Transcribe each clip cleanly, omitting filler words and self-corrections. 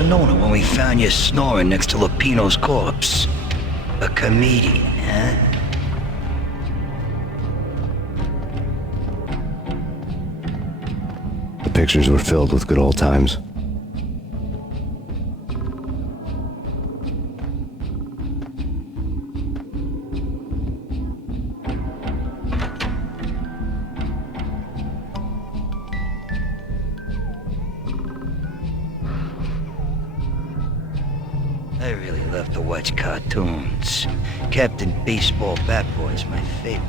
have known it when we found you snoring next to Lupino's corpse. A comedian, huh? The pictures were filled with good old times. I really love to watch cartoons. Captain Baseball Bat Boy is my favorite.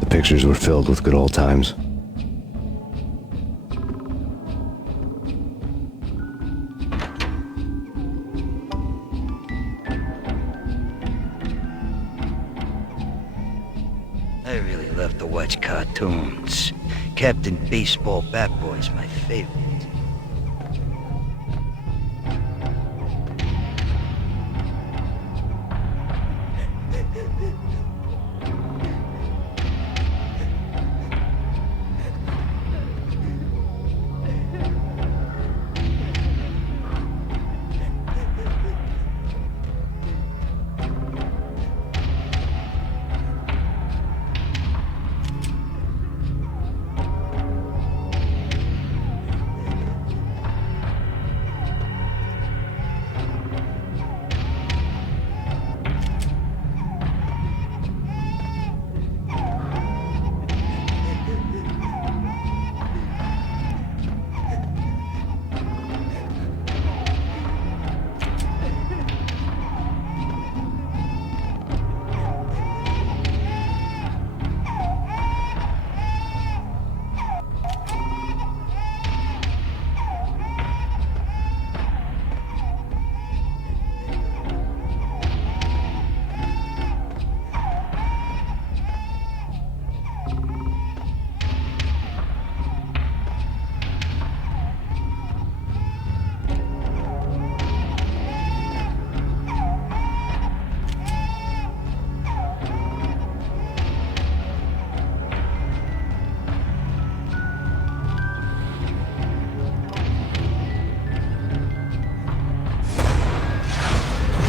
The pictures were filled with good old times. I really love to watch cartoons. Captain Baseball Bat Boy is my favorite.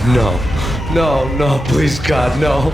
No. No, no, please, God, no.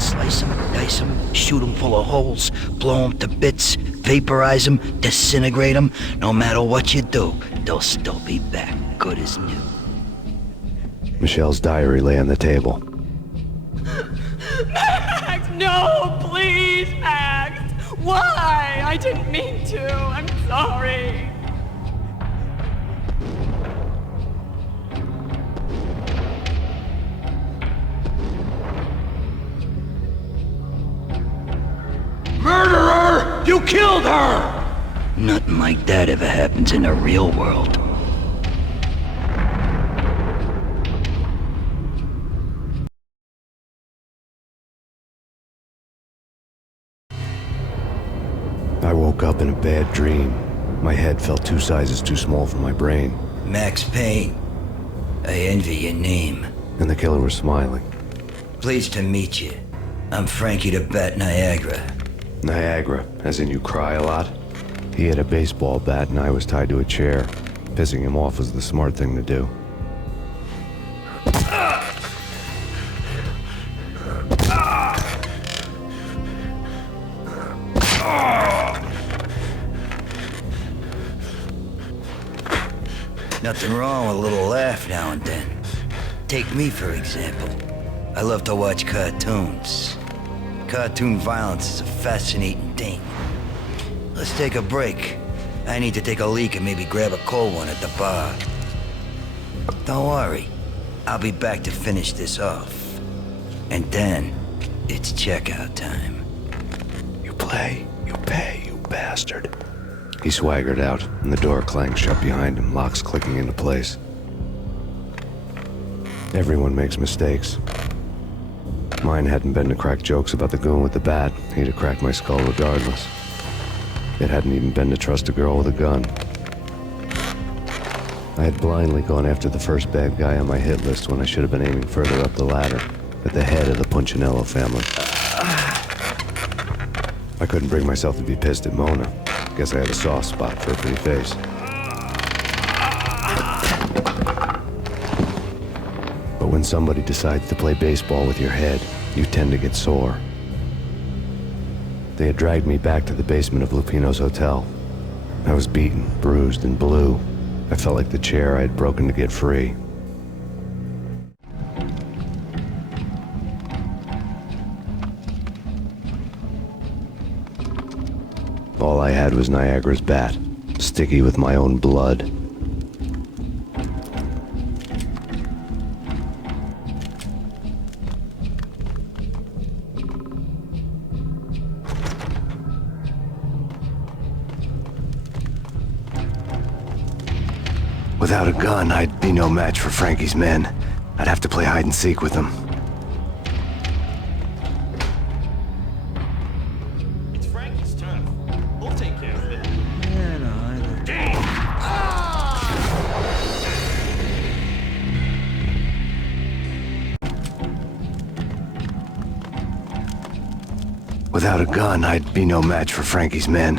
Slice them, dice them, shoot them full of holes, blow them to bits, vaporize them, disintegrate them. No matter what you do, they'll still be back, good as new. Michelle's diary lay on the table. Max, no, please, Max. Why? I didn't mean to. I'm sorry. Murderer! You killed her! Nothing like that ever happens in the real world. I woke up in a bad dream. My head felt 2 sizes too small for my brain. Max Payne. I envy your name. And the killer was smiling. Pleased to meet you. I'm Frankie the Bat Niagara. Niagara, as in you cry a lot? He had a baseball bat and I was tied to a chair. Pissing him off was the smart thing to do. Nothing wrong with a little laugh now and then. Take me, for example. I love to watch cartoons. Cartoon violence is a fascinating thing. Let's take a break. I need to take a leak and maybe grab a cold one at the bar. Don't worry. I'll be back to finish this off. And then, it's checkout time. You play, you pay, you bastard. He swaggered out, and the door clanged shut behind him, locks clicking into place. Everyone makes mistakes. Mine hadn't been to crack jokes about the goon with the bat. He'd have cracked my skull regardless. It hadn't even been to trust a girl with a gun. I had blindly gone after the first bad guy on my hit list when I should have been aiming further up the ladder, at the head of the Punchinello family. I couldn't bring myself to be pissed at Mona. Guess I had a soft spot for her pretty face. But when somebody decides to play baseball with your head, you tend to get sore. They had dragged me back to the basement of Lupino's hotel. I was beaten, bruised, and blue. I felt like the chair I had broken to get free. All I had was Niagara's bat, sticky with my own blood. Without a gun, I'd be no match for Frankie's men. I'd have to play hide and seek with them. It's Frankie's turn. We'll take care of it. Yeah, no, I know. Damn! Without a gun, I'd be no match for Frankie's men.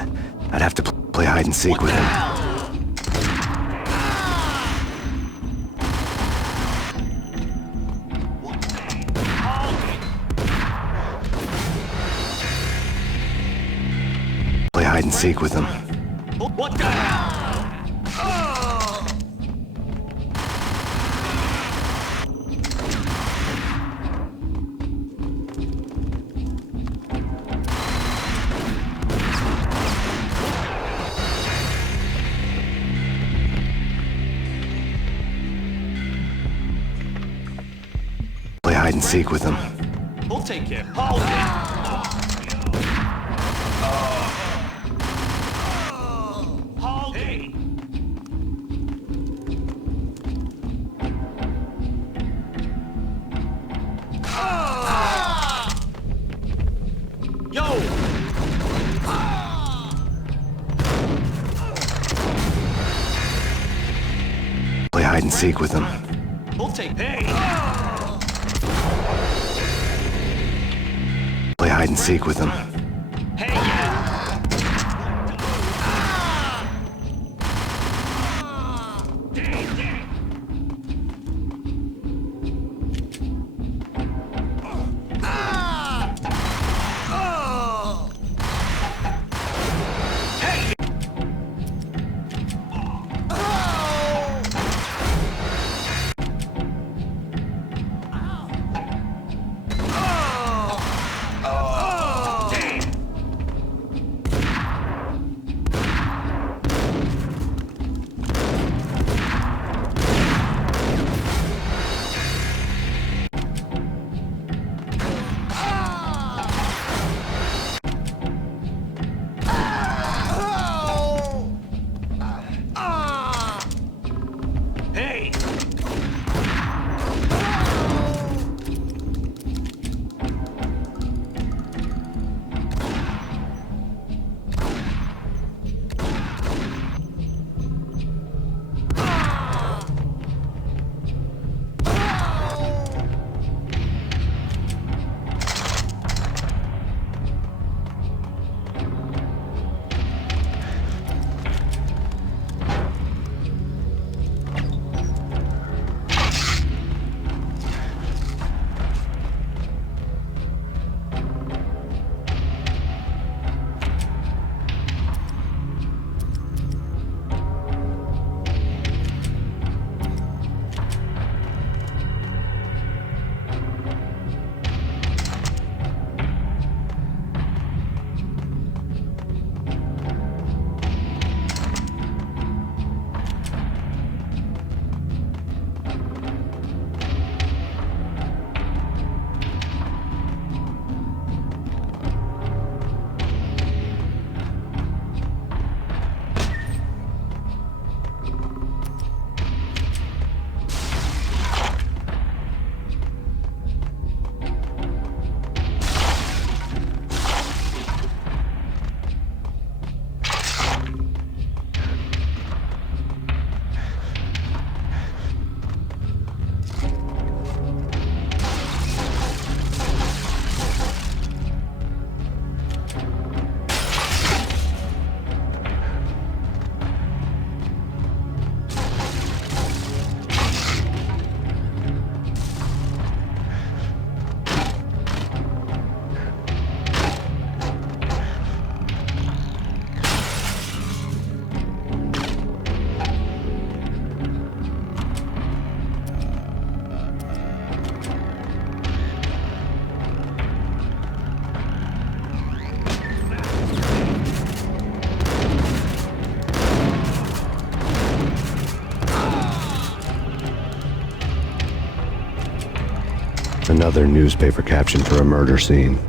I'd have to play hide and seek with him. Play hide and seek with him. What the hell? Play hide and seek with him. We'll take care. Hold it! Hold it! Yo! Play hide and seek with him. We'll take. Hey! Play hide and seek with him. Hey, yeah! Another newspaper caption for a murder scene.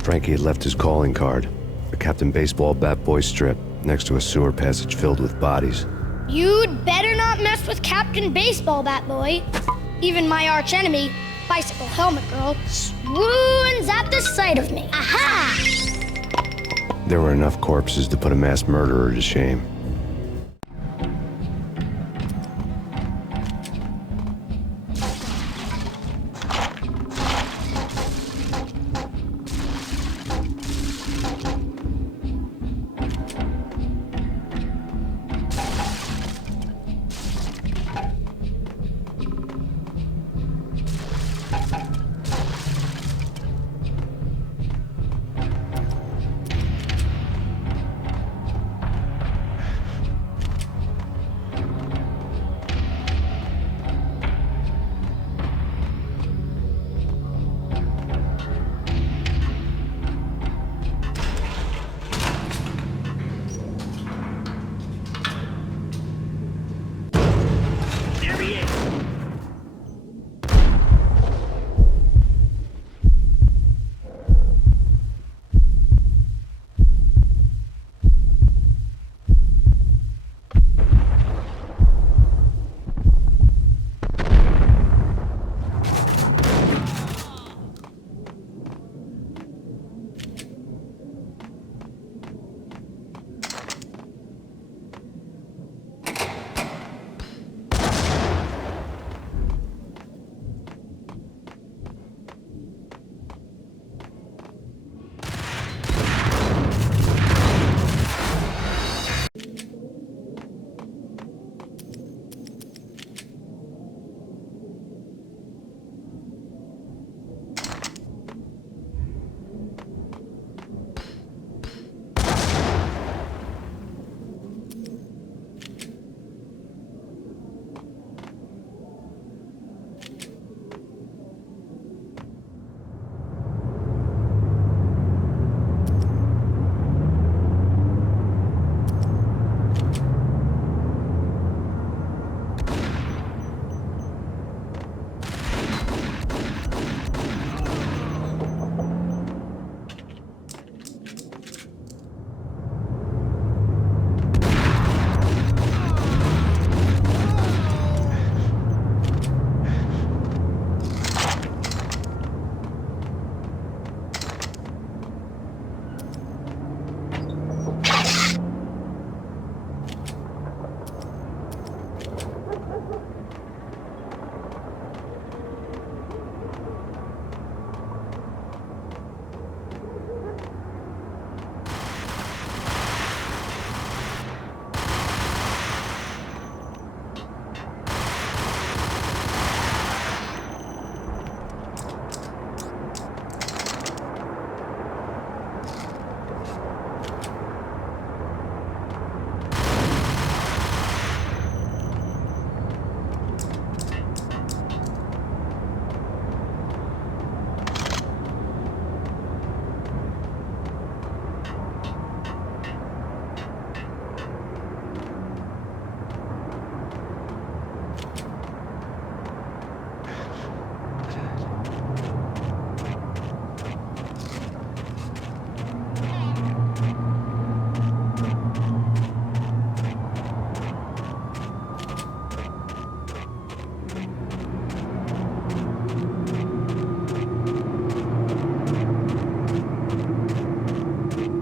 Frankie had left his calling card, a Captain Baseball bat boy strip, next to a sewer passage filled with bodies. You'd better not mess with Captain Baseball Bat Boy. Even my archenemy, Bicycle Helmet Girl, swoons at the sight of me. Aha! There were enough corpses to put a mass murderer to shame.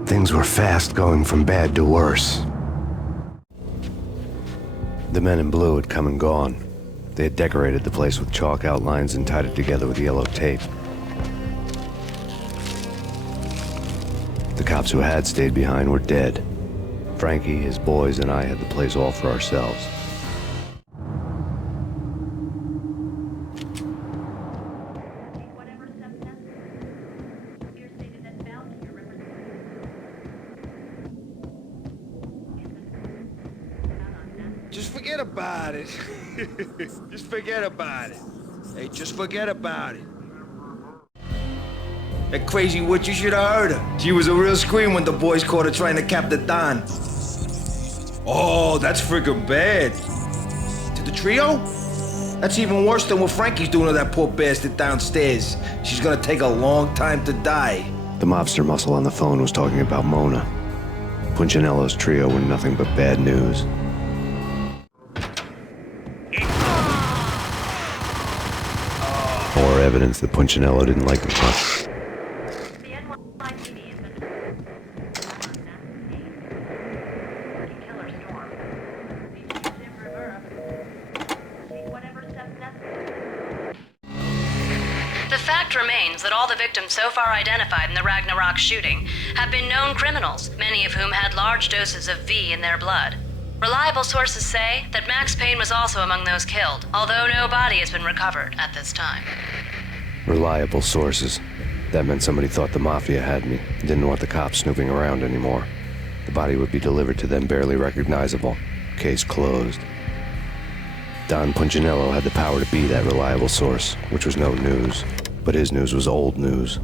Things were fast going from bad to worse. The men in blue had come and gone. They had decorated the place with chalk outlines and tied it together with yellow tape. The cops who had stayed behind were dead. Frankie, his boys, and I had the place all for ourselves. Just forget about it. Just forget about it. Hey, just forget about it. That crazy witch, you should have heard her. She was a real scream when the boys caught her trying to cap the Don. Oh, that's friggin' bad. To the trio? That's even worse than what Frankie's doing to that poor bastard downstairs. She's gonna take a long time to die. The mobster muscle on the phone was talking about Mona. Punchinello's trio were nothing but bad news. More evidence that Punchinello didn't like him much. The fact remains that all the victims so far identified in the Ragnarok shooting have been known criminals, many of whom had large doses of V in their blood. Reliable sources say that Max Payne was also among those killed, although no body has been recovered at this time. Reliable sources. That meant somebody thought the Mafia had me, and didn't want the cops snooping around anymore. The body would be delivered to them barely recognizable. Case closed. Don Punchinello had the power to be that reliable source, which was no news. But his news was old news.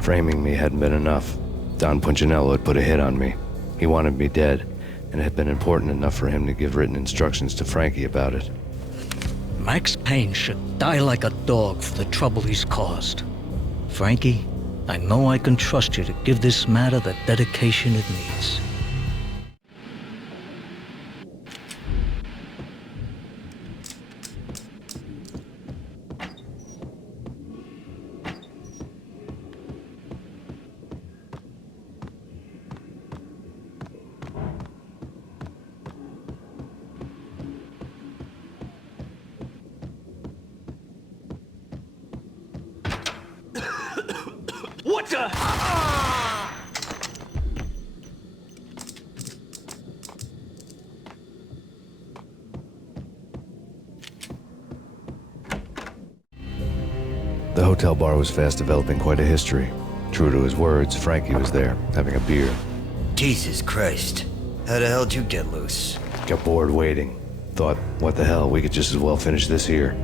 Framing me hadn't been enough. Don Punchinello had put a hit on me. He wanted me dead, and it had been important enough for him to give written instructions to Frankie about it. Max Payne should die like a dog for the trouble he's caused. Frankie, I know I can trust you to give this matter the dedication it needs. What the? The hotel bar was fast developing quite a history. True to his words, Frankie was there, having a beer. Jesus Christ. How the hell did you get loose? Got bored waiting. Thought, what the hell, we could just as well finish this here.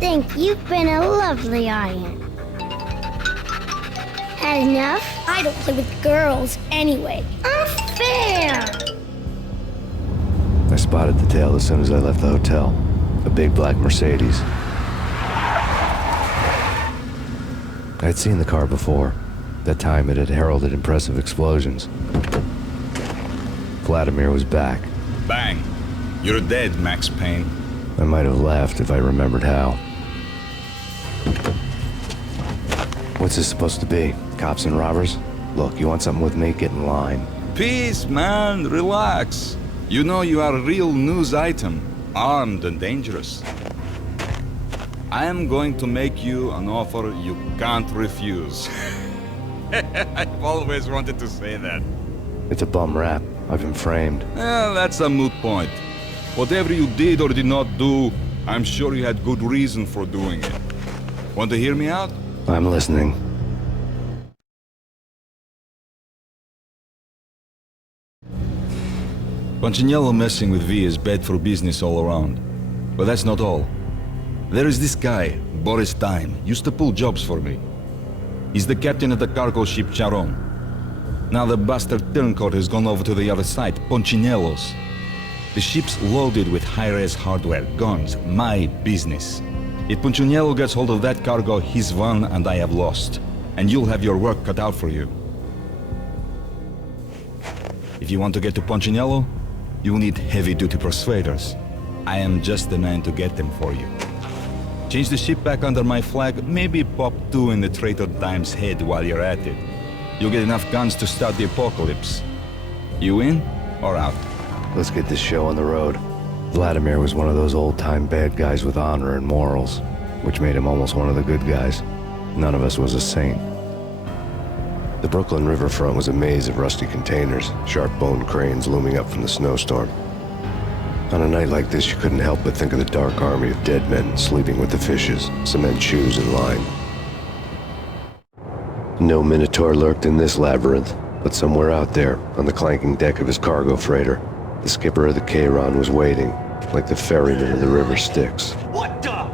Thank you. You've been a lovely iron. Had enough? I don't play with girls anyway. Unfair! I spotted the tail as soon as I left the hotel. A big black Mercedes. I'd seen the car before. That time it had heralded impressive explosions. Vladimir was back. Bang! You're dead, Max Payne. I might have laughed if I remembered how. What's this supposed to be? Cops and robbers? Look, you want something with me? Get in line. Peace, man. Relax. You know you are a real news item. Armed and dangerous. I am going to make you an offer you can't refuse. I've always wanted to say that. It's a bum rap. I've been framed. Well, that's a moot point. Whatever you did or did not do, I'm sure you had good reason for doing it. Want to hear me out? I'm listening. Punchinello messing with V is bad for business all around. But that's not all. There is this guy, Boris Time, used to pull jobs for me. He's the captain of the cargo ship Charon. Now the bastard turncoat has gone over to the other side, Punchinello's. The ship's loaded with high-res hardware, guns, my business. If Punchinello gets hold of that cargo, he's won and I have lost. And you'll have your work cut out for you. If you want to get to Punchinello, you need heavy-duty persuaders. I am just the man to get them for you. Change the ship back under my flag, maybe pop 2 in the Traitor Time's head while you're at it. You'll get enough guns to start the apocalypse. You in or out? Let's get this show on the road. Vladimir was one of those old-time bad guys with honor and morals, which made him almost one of the good guys. None of us was a saint. The Brooklyn riverfront was a maze of rusty containers, sharp-boned cranes looming up from the snowstorm. On a night like this, you couldn't help but think of the dark army of dead men sleeping with the fishes, cement shoes in line. No Minotaur lurked in this labyrinth, but somewhere out there, on the clanking deck of his cargo freighter, the skipper of the Chiron was waiting, like the ferryman of the river Styx. What the?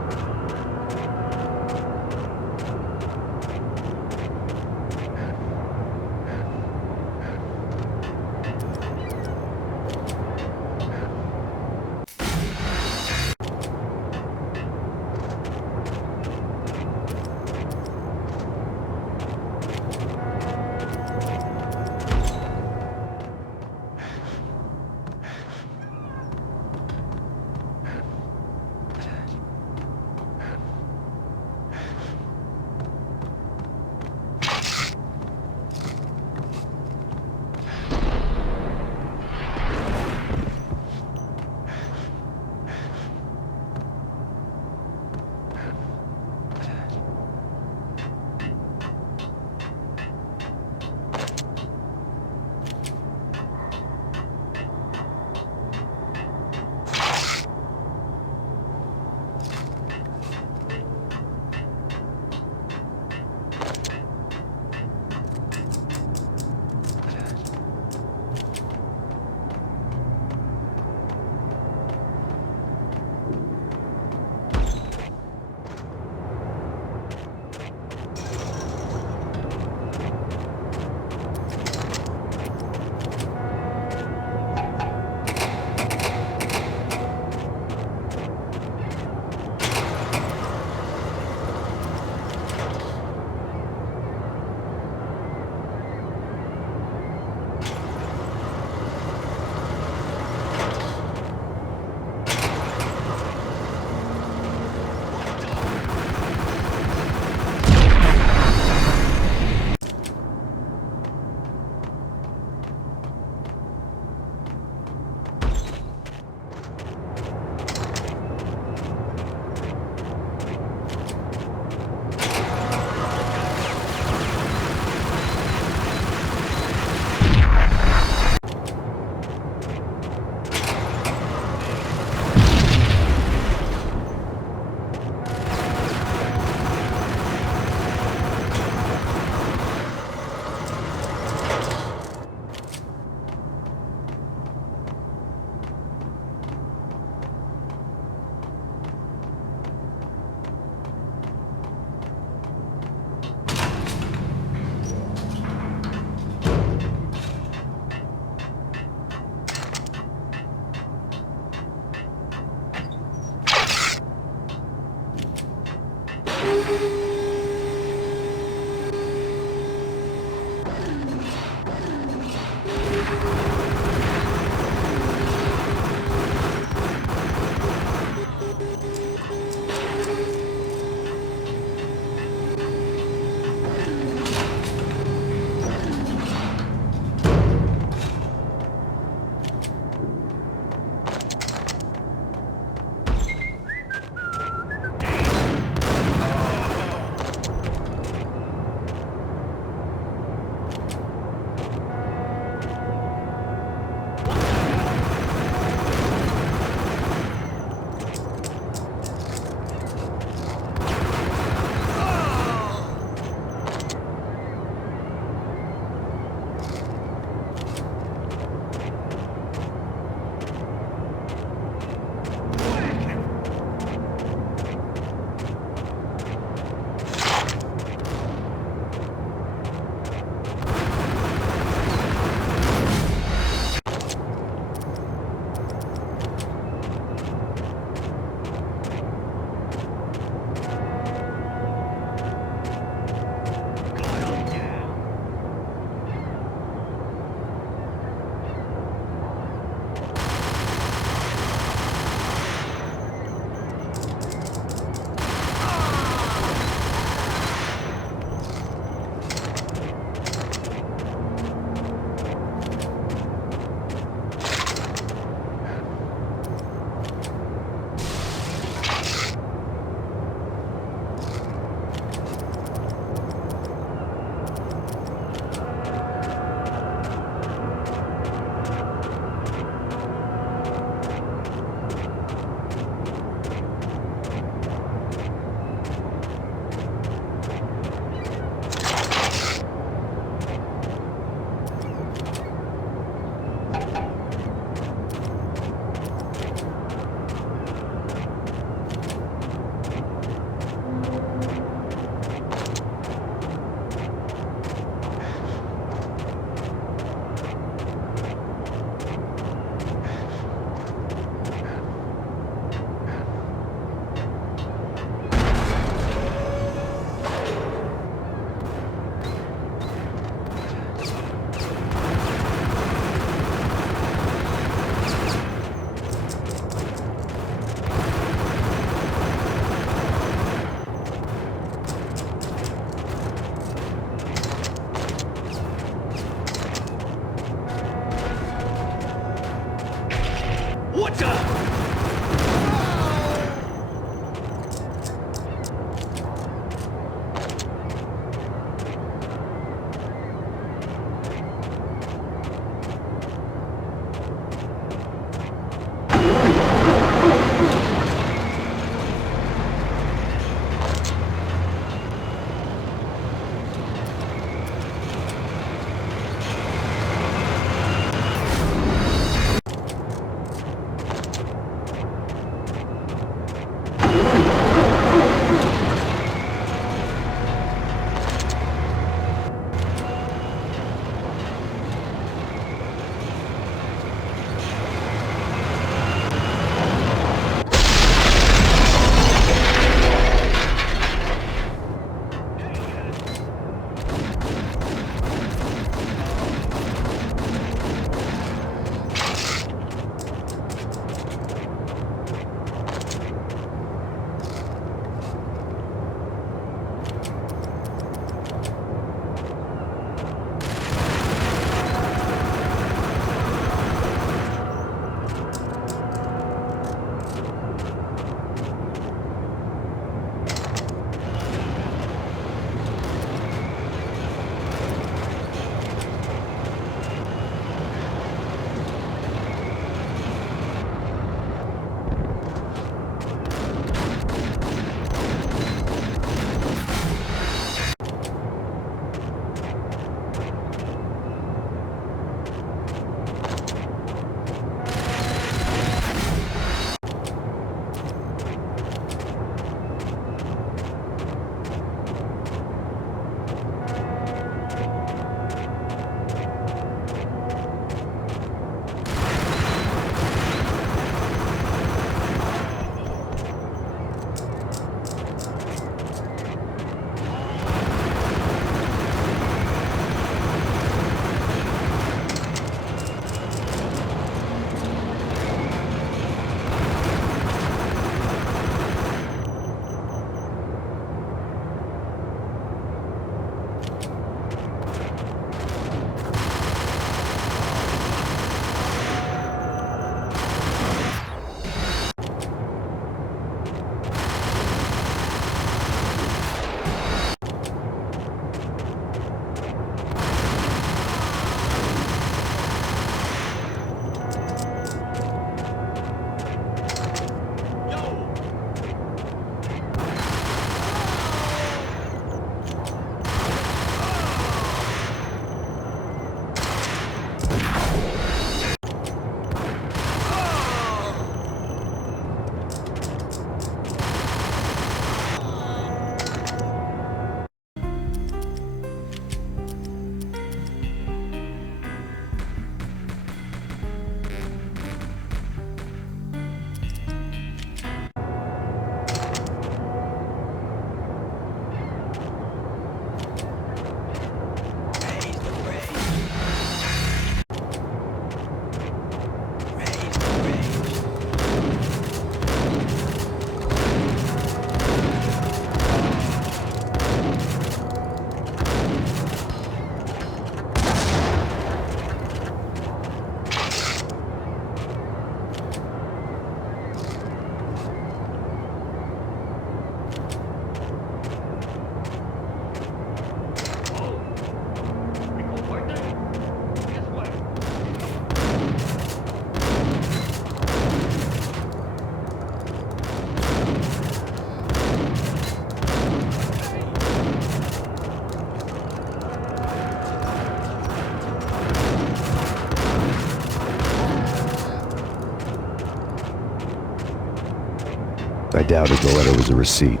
I doubted the letter was a receipt.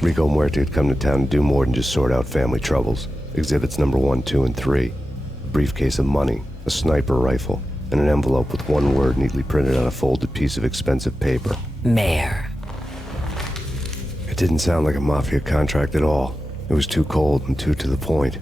Rico Muerte had come to town to do more than just sort out family troubles. Exhibits number 1, 2, and 3. A briefcase of money, a sniper rifle, and an envelope with one word neatly printed on a folded piece of expensive paper. Mayor. It didn't sound like a Mafia contract at all. It was too cold and too to the point.